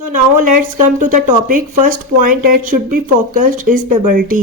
So now let's come to the topic. First point that should be focused is puberty.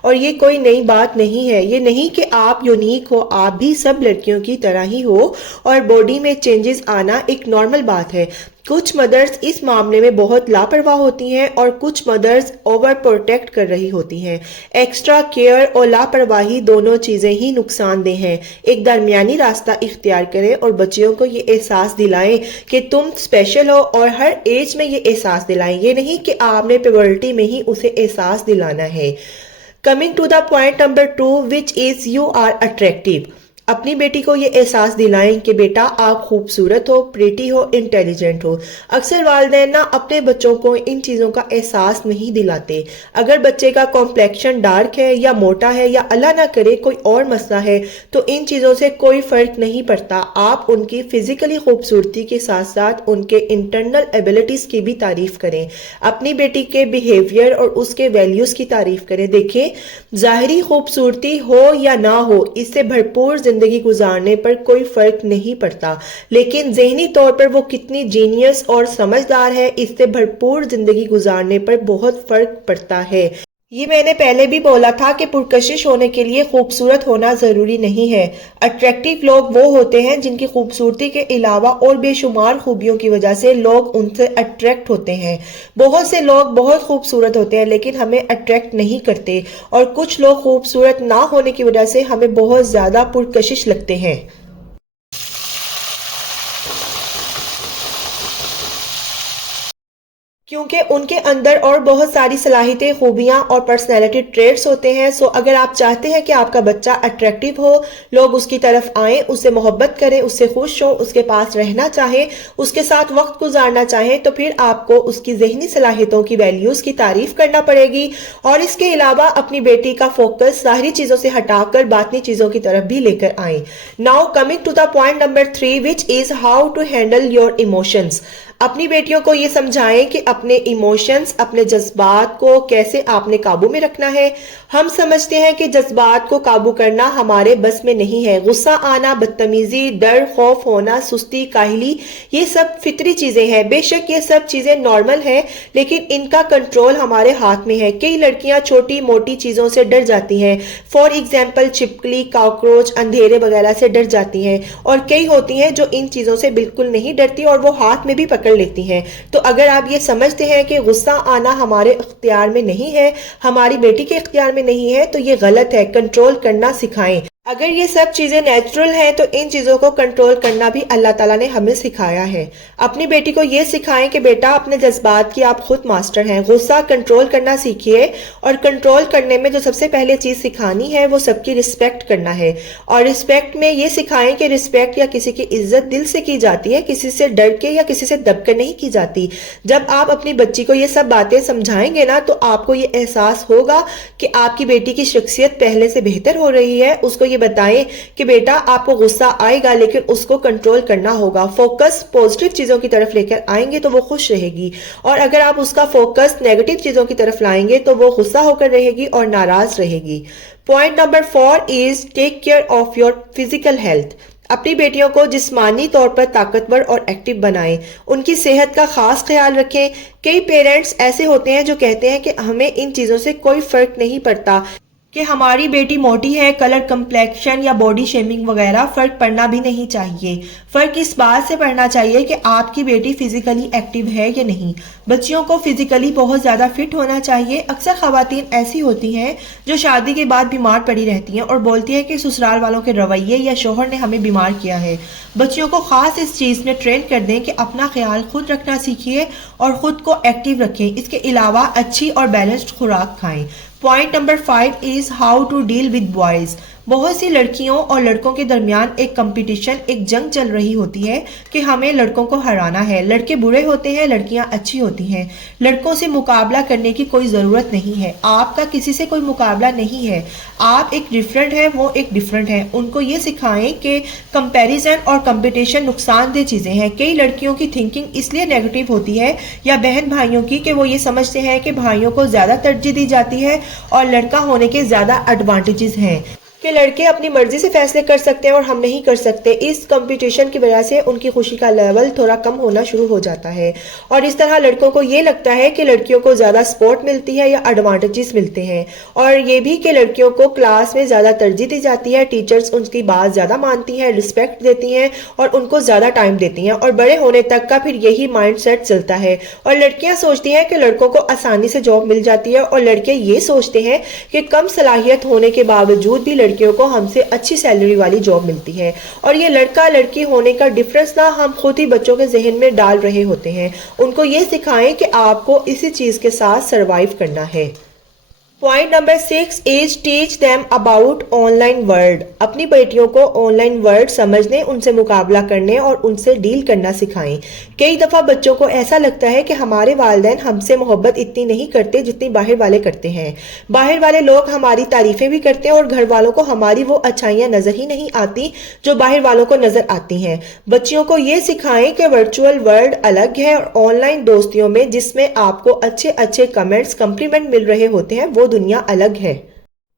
اور یہ کوئی نئی بات نہیں ہے۔ یہ نہیں کہ آپ یونیک ہو، آپ بھی سب لڑکیوں کی طرح ہی ہو، اور باڈی میں چینجز آنا ایک نارمل بات ہے۔ کچھ مدرز اس معاملے میں بہت لاپرواہ ہوتی ہیں اور کچھ مدرز اوور پروٹیکٹ کر رہی ہوتی ہیں۔ ایکسٹرا کیئر اور لاپرواہی دونوں چیزیں ہی نقصان دہ ہیں۔ ایک درمیانی راستہ اختیار کریں اور بچیوں کو یہ احساس دلائیں کہ تم اسپیشل ہو، اور ہر ایج میں یہ احساس دلائیں۔ یہ نہیں کہ آپ نے پیورٹی میں ہی اسے احساس دلانا ہے۔ Coming to the point number 2, which is you are attractive. اپنی بیٹی کو یہ احساس دلائیں کہ بیٹا آپ خوبصورت ہو، پریٹی ہو، انٹیلیجنٹ ہو۔ اکثر والدین نہ اپنے بچوں کو ان چیزوں کا احساس نہیں دلاتے۔ اگر بچے کا کمپلیکشن ڈارک ہے یا موٹا ہے یا اللہ نہ کرے کوئی اور مسئلہ ہے تو ان چیزوں سے کوئی فرق نہیں پڑتا۔ آپ ان کی فزیکلی خوبصورتی کے ساتھ ساتھ ان کے انٹرنل ایبلٹیز کی بھی تعریف کریں۔ اپنی بیٹی کے بیہیویئر اور اس کے ویلیوز کی تعریف کریں۔ دیکھیں، ظاہری خوبصورتی ہو یا نہ ہو، اس سے بھرپور زندگی گزارنے پر کوئی فرق نہیں پڑتا، لیکن ذہنی طور پر وہ کتنی جینیس اور سمجھدار ہے، اس سے بھرپور زندگی گزارنے پر بہت فرق پڑتا ہے۔ یہ میں نے پہلے بھی بولا تھا کہ پرکشش ہونے کے لیے خوبصورت ہونا ضروری نہیں ہے۔ اٹریکٹیو لوگ وہ ہوتے ہیں جن کی خوبصورتی کے علاوہ اور بے شمار خوبیوں کی وجہ سے لوگ ان سے اٹریکٹ ہوتے ہیں۔ بہت سے لوگ بہت خوبصورت ہوتے ہیں لیکن ہمیں اٹریکٹ نہیں کرتے، اور کچھ لوگ خوبصورت نہ ہونے کی وجہ سے ہمیں بہت زیادہ پرکشش لگتے ہیں۔ کیونکہ ان کے اندر اور بہت ساری صلاحیتیں، خوبیاں اور پرسنالٹی ٹریٹس ہوتے ہیں۔ سو اگر آپ چاہتے ہیں کہ آپ کا بچہ اٹریکٹیو ہو، لوگ اس کی طرف آئیں، اس سے محبت کریں، اس سے خوش ہوں، اس کے پاس رہنا چاہیں، اس کے ساتھ وقت گزارنا چاہیں، تو پھر آپ کو اس کی ذہنی صلاحیتوں کی ویلیوز کی تعریف کرنا پڑے گی، اور اس کے علاوہ اپنی بیٹی کا فوکس ظاہری چیزوں سے ہٹا کر باطنی چیزوں کی طرف بھی لے کر آئیں۔ Now coming to the point number 3, which is how to handle your emotions. اپنی بیٹیوں کو یہ سمجھائیں کہ اپنے ایموشنز، اپنے جذبات کو کیسے آپ نے قابو میں رکھنا ہے۔ ہم سمجھتے ہیں کہ جذبات کو قابو کرنا ہمارے بس میں نہیں ہے۔ غصہ آنا، بدتمیزی، ڈر، خوف ہونا، سستی، کاہلی، یہ سب فطری چیزیں ہیں۔ بے شک یہ سب چیزیں نارمل ہیں، لیکن ان کا کنٹرول ہمارے ہاتھ میں ہے۔ کئی لڑکیاں چھوٹی موٹی چیزوں سے ڈر جاتی ہیں، فار ایگزامپل چھپکلی، کاکروچ، اندھیرے وغیرہ سے ڈر جاتی ہیں، اور کئی ہوتی ہیں جو ان چیزوں سے بالکل نہیں ڈرتی اور وہ ہاتھ میں بھی پکڑ لیتی ہیں۔ تو اگر آپ یہ سمجھتے ہیں کہ غصہ آنا ہمارے اختیار میں نہیں ہے، ہماری بیٹی کے اختیار میں نہیں ہے، تو یہ غلط ہے۔ کنٹرول کرنا سکھائیں۔ اگر یہ سب چیزیں نیچرل ہیں تو ان چیزوں کو کنٹرول کرنا بھی اللہ تعالیٰ نے ہمیں سکھایا ہے۔ اپنی بیٹی کو یہ سکھائیں کہ بیٹا اپنے جذبات کی آپ خود ماسٹر ہیں۔ غصہ کنٹرول کرنا سیکھیے، اور کنٹرول کرنے میں جو سب سے پہلے چیز سکھانی ہے وہ سب کی رسپیکٹ کرنا ہے۔ اور رسپیکٹ میں یہ سکھائیں کہ رسپیکٹ یا کسی کی عزت دل سے کی جاتی ہے، کسی سے ڈر کے یا کسی سے دب کر نہیں کی جاتی۔ جب آپ اپنی بچی کو یہ سب باتیں سمجھائیں گے نا تو آپ کو یہ احساس ہوگا کہ آپ کی بیٹی کی شخصیت پہلے سے بہتر ہو رہی ہے۔ اس کو یہ بتائیں کہ بیٹا آپ کو غصہ آئے گا لیکن اس کو کنٹرول کرنا ہوگا۔ فوکس پوزیٹیو چیزوں کی طرف لے کر آئیں گے تو وہ خوش رہے گی، اور اگر آپ اس کا فوکس نیگیٹو چیزوں کی طرف لائیں گے تو وہ غصہ ہو کر رہے گی اور ناراض رہے گی۔ Point number 4 is take care of your physical health. اپنی بیٹیوں کو جسمانی طور پر طاقتور اور ایکٹیو بنائیں، ان کی صحت کا خاص خیال رکھیں۔ کئی پیرنٹس ایسے ہوتے ہیں جو کہتے ہیں کہ ہمیں ان چیزوں سے کوئی فرق نہیں پڑتا، کہ ہماری بیٹی موٹی ہے، کلر کمپلیکشن یا باڈی شیمنگ وغیرہ فرق پڑنا بھی نہیں چاہیے۔ فرق اس بات سے پڑنا چاہیے کہ آپ کی بیٹی فزیکلی ایکٹیو ہے یا نہیں۔ بچیوں کو فزیکلی بہت زیادہ فٹ ہونا چاہیے۔ اکثر خواتین ایسی ہوتی ہیں جو شادی کے بعد بیمار پڑی رہتی ہیں اور بولتی ہیں کہ سسرال والوں کے رویے یا شوہر نے ہمیں بیمار کیا ہے۔ بچیوں کو خاص اس چیز میں ٹرین کر دیں کہ اپنا خیال خود رکھنا سیکھیے اور خود کو ایکٹیو رکھیں۔ اس کے علاوہ اچھی اور بیلنسڈ خوراک کھائیں۔ Point number 5 is how to deal with boys. بہت سی لڑکیوں اور لڑکوں کے درمیان ایک کمپٹیشن، ایک جنگ چل رہی ہوتی ہے کہ ہمیں لڑکوں کو ہرانا ہے۔ لڑکے برے ہوتے ہیں، لڑکیاں اچھی ہوتی ہیں۔ لڑکوں سے مقابلہ کرنے کی کوئی ضرورت نہیں ہے۔ آپ کا کسی سے کوئی مقابلہ نہیں ہے۔ آپ ایک ڈیفرنٹ ہیں، وہ ایک ڈیفرنٹ ہیں۔ ان کو یہ سکھائیں کہ کمپیریزن اور کمپٹیشن نقصان دہ چیزیں ہیں۔ کئی لڑکیوں کی تھنکنگ اس لیے نیگیٹو ہوتی ہے، یا بہن بھائیوں کی، کہ وہ یہ سمجھتے ہیں کہ بھائیوں کو زیادہ ترجیح دی جاتی ہے اور لڑکا ہونے کے زیادہ ایڈوانٹیجز ہیں۔ کہ لڑکے اپنی مرضی سے فیصلے کر سکتے ہیں اور ہم نہیں کر سکتے. اس کمپٹیشن کی وجہ سے ان کی خوشی کا لیول تھوڑا کم ہونا شروع ہو جاتا ہے اور اس طرح لڑکوں کو یہ لگتا ہے کہ لڑکیوں کو زیادہ سپورٹ ملتی ہے یا ایڈوانٹیجز ملتے ہیں، اور یہ بھی کہ لڑکیوں کو کلاس میں زیادہ ترجیح دی جاتی ہے، ٹیچرز ان کی بات زیادہ مانتی ہیں، رسپیکٹ دیتی ہیں اور ان کو زیادہ ٹائم دیتی ہیں، اور بڑے ہونے تک کا پھر یہی مائنڈ سیٹ چلتا ہے. اور لڑکیاں سوچتی ہیں کہ لڑکوں کو آسانی سے جاب مل جاتی ہے، اور لڑکے یہ سوچتے ہیں کہ کم صلاحیت ہونے کے باوجود بھی لڑکیوں کو ہم سے اچھی سیلری والی جاب ملتی ہے. اور یہ لڑکا لڑکی ہونے کا ڈفرنس نہ ہم خود ہی بچوں کے ذہن میں ڈال رہے ہوتے ہیں. ان کو یہ سکھائیں کہ آپ کو اسی چیز کے ساتھ سروائیو کرنا ہے. Point number 6 is teach them about on line world. اپنی بیٹیوں کو آن لائن ورلڈ سمجھنے، ان سے مقابلہ کرنے اور ان سے ڈیل کرنا سکھائیں. کئی دفعہ بچوں کو ایسا لگتا ہے کہ ہمارے والدین ہم سے محبت اتنی نہیں کرتے جتنی باہر والے کرتے ہیں. باہر والے لوگ ہماری تعریفیں بھی کرتے ہیں اور گھر والوں کو ہماری وہ اچھائیاں نظر ہی نہیں آتی جو باہر والوں کو نظر آتی ہیں. بچیوں کو یہ سکھائیں کہ ورچوئل ورلڈ الگ ہے اور آن لائن دوستیوں میں جس میں آپ کو اچھے اچھے کمنٹس، کمپلیمنٹ مل رہے ہوتے ہیں، وہ دنیا الگ ہے.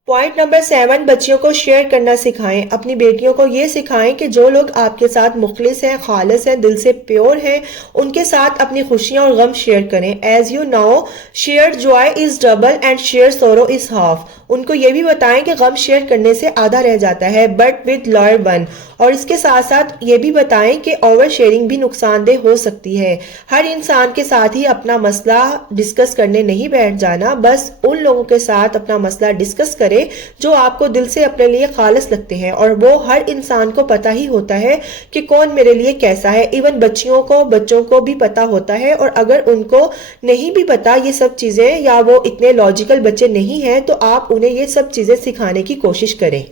پوائنٹ نمبر 7 بچیوں کو شیئر کرنا سکھائیں. اپنی بیٹیوں کو یہ سکھائیں کہ جو لوگ آپ کے ساتھ مخلص ہیں، خالص ہیں، دل سے پیور ہیں، ان کے ساتھ اپنی خوشیاں اور غم شیئر کریں. As you know shared joy is double and share sorrow is half. ان کو یہ بھی بتائیں کہ غم شیئر کرنے سے آدھا رہ جاتا ہے بٹ ود لائر ون. اور اس کے ساتھ ساتھ یہ بھی بتائیں کہ اوور شیئرنگ بھی نقصان دہ ہو سکتی ہے. ہر انسان کے ساتھ ہی اپنا مسئلہ ڈسکس کرنے نہیں بیٹھ جانا، بس ان لوگوں کے ساتھ اپنا مسئلہ ڈسکس کرے جو آپ کو دل سے اپنے لیے خالص لگتے ہیں، اور وہ ہر انسان کو پتا ہی ہوتا ہے کہ کون میرے لیے کیسا ہے. ایون بچوں کو بھی پتا ہوتا ہے، اور اگر ان کو نہیں بھی پتا یہ سب چیزیں یا وہ اتنے لاجیکل بچے نہیں ہیں تو آپ انہیں یہ سب چیزیں سکھانے کی کوشش کریں.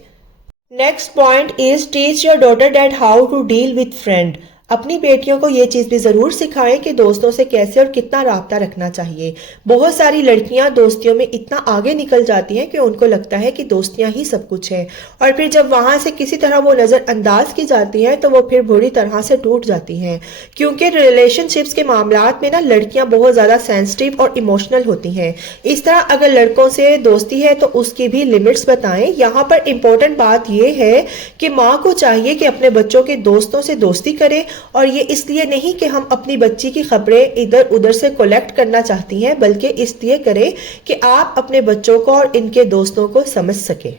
Next point is teach your daughter that how to deal with friend. اپنی بیٹیوں کو یہ چیز بھی ضرور سکھائیں کہ دوستوں سے کیسے اور کتنا رابطہ رکھنا چاہیے. بہت ساری لڑکیاں دوستیوں میں اتنا آگے نکل جاتی ہیں کہ ان کو لگتا ہے کہ دوستیاں ہی سب کچھ ہے، اور پھر جب وہاں سے کسی طرح وہ نظر انداز کی جاتی ہیں تو وہ پھر بری طرح سے ٹوٹ جاتی ہیں. کیونکہ ریلیشن شپس کے معاملات میں لڑکیاں بہت زیادہ سینسٹیو اور ایموشنل ہوتی ہیں. اس طرح اگر لڑکوں سے دوستی ہے تو اس کی بھی لمٹس بتائیں. یہاں پر امپورٹنٹ بات یہ ہے کہ ماں کو چاہیے کہ اپنے بچوں کے دوستوں سے دوستی کرے، اور یہ اس لیے نہیں کہ ہم اپنی بچی کی خبریں ادھر ادھر سے کلیکٹ کرنا چاہتی ہیں، بلکہ اس لیے کریں کہ آپ اپنے بچوں کو اور ان کے دوستوں کو سمجھ سکیں.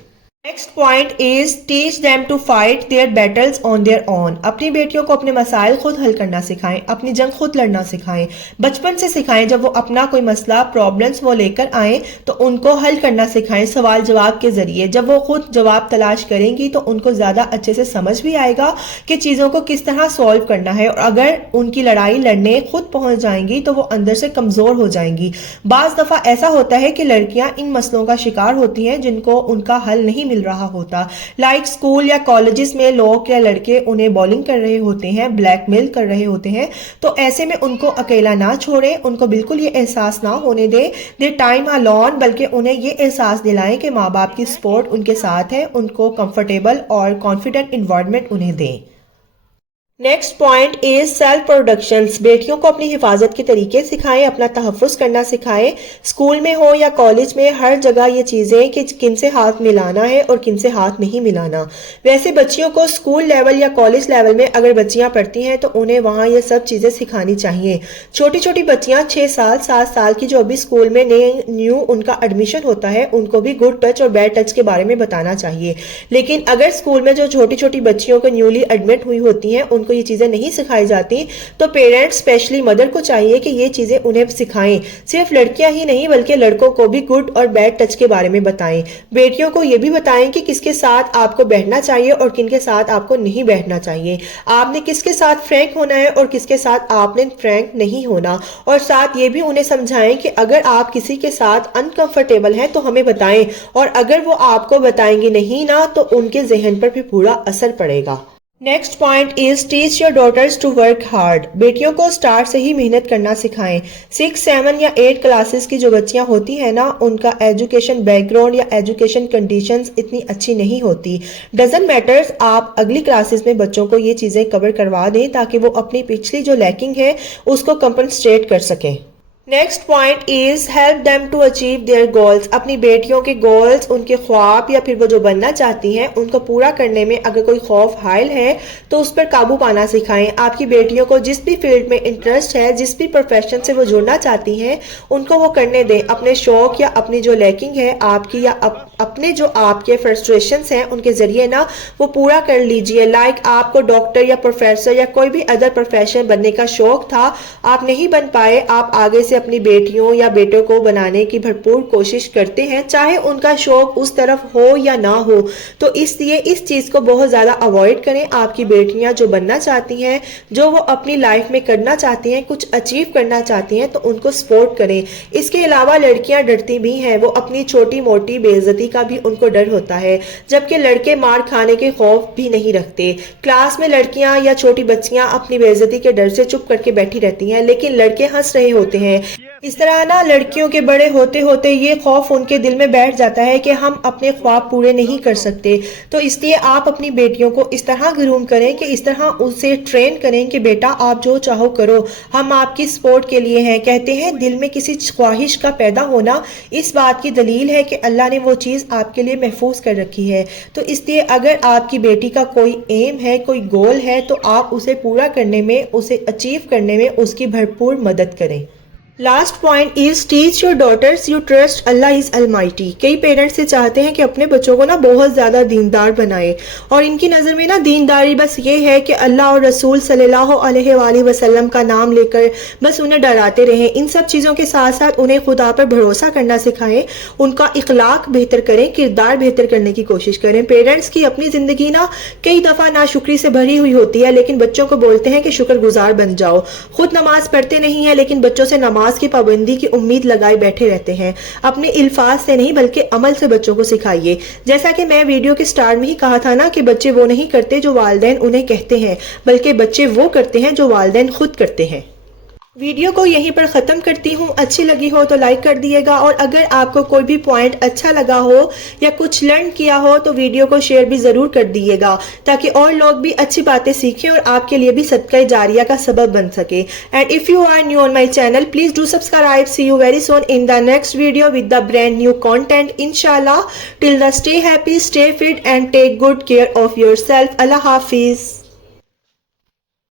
Next point is teach them to fight their battles on their own. اپنی بیٹیوں کو اپنے مسائل خود حل کرنا سکھائیں، اپنی جنگ خود لڑنا سکھائیں. بچپن سے سکھائیں جب وہ اپنا کوئی مسئلہ پرابلمز وہ لے کر آئیں تو ان کو حل کرنا سکھائیں سوال جواب کے ذریعے. جب وہ خود جواب تلاش کریں گی تو ان کو زیادہ اچھے سے سمجھ بھی آئے گا کہ چیزوں کو کس طرح سولو کرنا ہے، اور اگر ان کی لڑائی لڑنے خود پہنچ جائیں گی تو وہ اندر سے کمزور ہو جائیں گی. بعض دفعہ ایسا ہوتا ہے کہ لڑکیاں ان مسئلوں کا شکار ہوتی ہیں جن کو ان کا حل نہیں مل رہا ہوتا. لائک اسکول یا کالجز میں لوگ یا لڑکے انہیں بولنگ کر رہے ہوتے ہیں، بلیک میل کر رہے ہوتے ہیں، تو ایسے میں ان کو اکیلا نہ چھوڑیں. ان کو بالکل یہ احساس نہ ہونے دیں دے ٹائم الون، بلکہ انہیں یہ احساس دلائیں کہ ماں باپ کی سپورٹ ان کے ساتھ ہے. ان کو کمفرٹیبل اور کانفیڈنٹ انوائرمنٹ انہیں دیں. Next point is self productions. بیٹیوں کو اپنی حفاظت کے طریقے سکھائیں، اپنا تحفظ کرنا سکھائیں. اسکول میں ہو یا کالج میں ہر جگہ یہ چیزیں کہ کن سے ہاتھ ملانا ہے اور کن سے ہاتھ نہیں ملانا. ویسے بچیوں کو اسکول لیول یا کالج لیول میں اگر بچیاں پڑھتی ہیں تو انہیں وہاں یہ سب چیزیں سکھانی چاہیے. چھوٹی چھوٹی بچیاں 6 سال 7 سال کی جو ابھی اسکول میں نیو ان کا ایڈمیشن ہوتا ہے، ان کو بھی گڈ ٹچ اور بیڈ ٹچ کے بارے میں بتانا چاہیے. لیکن اگر اسکول میں جو چھوٹی چھوٹی بچیوں کو نیولی ایڈمٹ ہوئی ہوتی ہیں ان کو یہ چیزیں نہیں سکھائی جاتی تو پیرنٹس اسپیشلی مدر کو چاہیے کہ یہ چیزیں انہیں سکھائیں. صرف لڑکیاں ہی نہیں بلکہ لڑکوں کو بھی گڈ اور بیڈ ٹچ کے بارے میں بتائیں. بیٹیوں کو یہ بھی بتائیں کہ کس کے ساتھ آپ کو بیٹھنا چاہیے اور کن کے ساتھ آپ کو نہیں بیٹھنا چاہیے. آپ نے کس کے ساتھ فرینک ہونا ہے اور کس کے ساتھ آپ نے فرینک نہیں ہونا. اور ساتھ یہ بھی انہیں سمجھائیں کہ اگر آپ کسی کے ساتھ انکمفرٹیبل ہیں تو ہمیں بتائیں، اور اگر وہ آپ کو بتائیں گے نہیں نا تو ان کے ذہن پر بھی برا اثر پڑے گا. Next point is teach your daughters to work hard. بیٹیوں کو اسٹارٹ سے ہی محنت کرنا سکھائیں. 6 7 یا 8 کلاسز کی جو بچیاں ہوتی ہیں نا، ان کا ایجوکیشن بیک گراؤنڈ یا ایجوکیشن کنڈیشنز اتنی اچھی نہیں ہوتی. ڈزنٹ میٹرز، آپ اگلی کلاسز میں بچوں کو یہ چیزیں کور کروا دیں تاکہ وہ اپنی پچھلی جو لیکنگ ہے اس کو کمپنسیٹ کر سکیں. Next point is help them to achieve their goals. اپنی بیٹیوں کے گولز، ان کے خواب یا پھر وہ جو بننا چاہتی ہیں ان کو پورا کرنے میں اگر کوئی خوف حائل ہے تو اس پر قابو پانا سکھائیں. آپ کی بیٹیوں کو جس بھی فیلڈ میں انٹرسٹ ہے، جس بھی پروفیشن سے وہ جڑنا چاہتی ہیں، ان کو وہ کرنے دیں. اپنے شوق یا اپنی جو لیکنگ ہے آپ کی، یا اپنے جو آپ کے فرسٹریشنز ہیں ان کے ذریعے نا وہ پورا کر لیجئے. لائک آپ کو ڈاکٹر یا پروفیسر یا کوئی بھی ادر پروفیشن بننے کا شوق تھا، آپ نہیں بن پائے، آپ آگے سے اپنی بیٹیوں یا بیٹوں کو بنانے کی بھرپور کوشش کرتے ہیں، چاہے ان کا شوق اس طرف ہو یا نہ ہو. تو اس لیے اس چیز کو بہت زیادہ اوائڈ کریں. آپ کی بیٹیاں جو بننا چاہتی ہیں، جو وہ اپنی لائف میں کرنا چاہتی ہیں، کچھ اچیو کرنا چاہتی ہیں، تو ان کو سپورٹ کریں. اس کے علاوہ لڑکیاں ڈرتی بھی ہیں، وہ اپنی چھوٹی موٹی بے عزتی کا بھی ان کو ڈر ہوتا ہے، جبکہ لڑکے مار کھانے کے خوف بھی نہیں رکھتے. کلاس میں لڑکیاں یا چھوٹی بچیاں اپنی بے عزتی کے ڈر سے چپ کر کے بیٹھی رہتی ہیں، لیکن لڑکے ہنس رہے ہوتے ہیں. اس طرح نا لڑکیوں کے بڑے ہوتے ہوتے یہ خوف ان کے دل میں بیٹھ جاتا ہے کہ ہم اپنے خواب پورے نہیں کر سکتے. تو اس لیے آپ اپنی بیٹیوں کو اس طرح گروم کریں کہ اس طرح اسے ٹرین کریں کہ بیٹا آپ جو چاہو کرو، ہم آپ کی سپورٹ کے لیے ہیں. کہتے ہیں دل میں کسی خواہش کا پیدا ہونا اس بات کی دلیل ہے کہ اللہ نے وہ چیز آپ کے لیے محفوظ کر رکھی ہے. تو اس لیے اگر آپ کی بیٹی کا کوئی ایم ہے، کوئی گول ہے، تو آپ اسے پورا کرنے میں، اسے اچیو کرنے میں اس کی بھرپور مدد کریں. Last point is teach your daughters you trust Allah is almighty. کئی پیرنٹس سے چاہتے ہیں کہ اپنے بچوں کو نا بہت زیادہ دیندار بنائے، اور ان کی نظر میں نا دینداری بس یہ ہے کہ اللہ اور رسول صلی اللہ علیہ وآلہ وسلم کا نام لے کر بس انہیں ڈراتے رہیں. ان سب چیزوں کے ساتھ ساتھ انہیں خدا پر بھروسہ کرنا سکھائیں، ان کا اخلاق بہتر کریں، کردار بہتر کرنے کی کوشش کریں. پیرنٹس کی اپنی زندگی نا کئی دفعہ ناشکری سے بھری ہوئی ہوتی ہے، لیکن بچوں کو بولتے ہیں کہ شکر گزار بن جاؤ. خود نماز پڑھتے نہیں ہیں لیکن بچوں سے نماز کی پابندی کی امید لگائے بیٹھے رہتے ہیں. اپنے الفاظ سے نہیں بلکہ عمل سے بچوں کو سکھائیے. جیسا کہ میں ویڈیو کے سٹارٹ میں ہی کہا تھا نا کہ بچے وہ نہیں کرتے جو والدین انہیں کہتے ہیں، بلکہ بچے وہ کرتے ہیں جو والدین خود کرتے ہیں. ویڈیو کو یہیں پر ختم کرتی ہوں. اچھی لگی ہو تو لائک کر دیے گا، اور اگر آپ کو کوئی بھی پوائنٹ اچھا لگا ہو یا کچھ لرن کیا ہو تو ویڈیو کو شیئر بھی ضرور کر دیے گا، تاکہ اور لوگ بھی اچھی باتیں سیکھیں اور آپ کے لیے بھی صدقہ جاریہ کا سبب بن سکے. And if you are new on my channel please do subscribe. See you very soon in the next video with the brand new content انشاءاللہ. Till the stay happy, stay fit and take good care of yourself. اللہ حافظ.